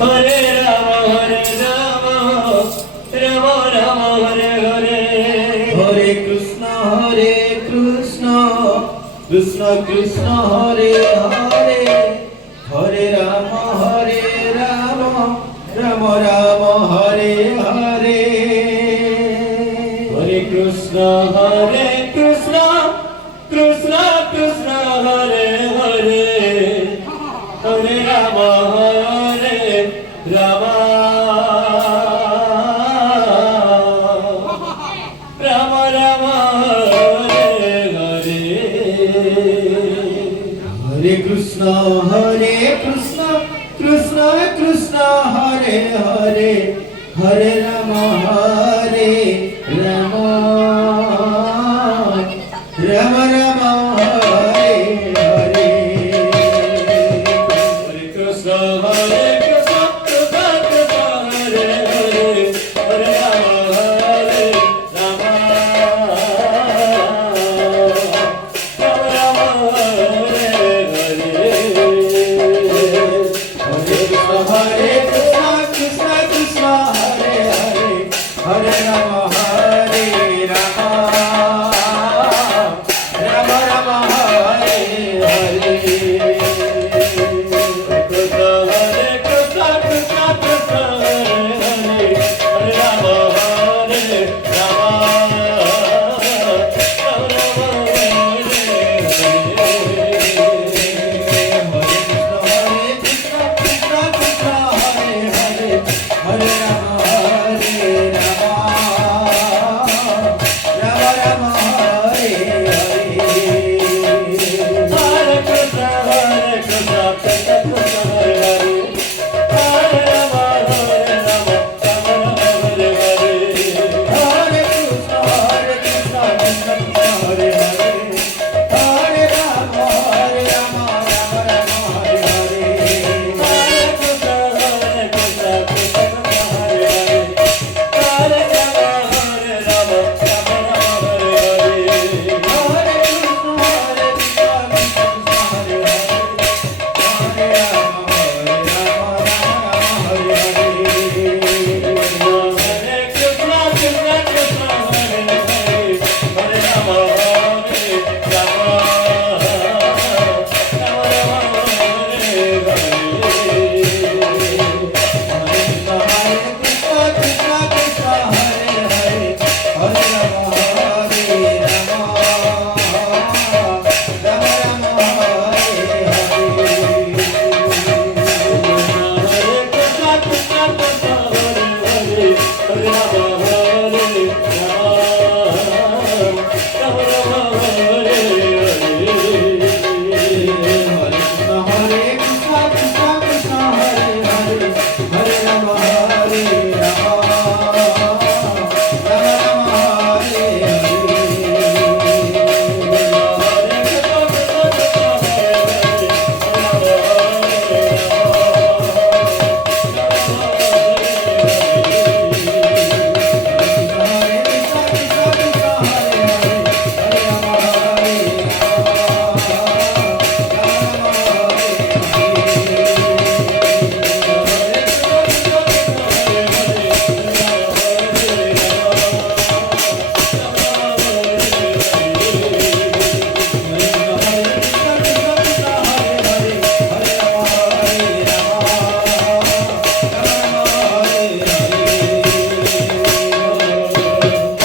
Hare Ram Ram Ram Hare Hare. Hare Krishna Krishna Krishna Hare Hare, Hare Ram Ram Ram Hare Hare. Hare Krishna Krishna Krishna Krishna Hare Hare, Hare Ram Ram Ram Ram Hare Hare. Hare Krishna Krishna Krishna Krishna Hare Hare, Hare Ram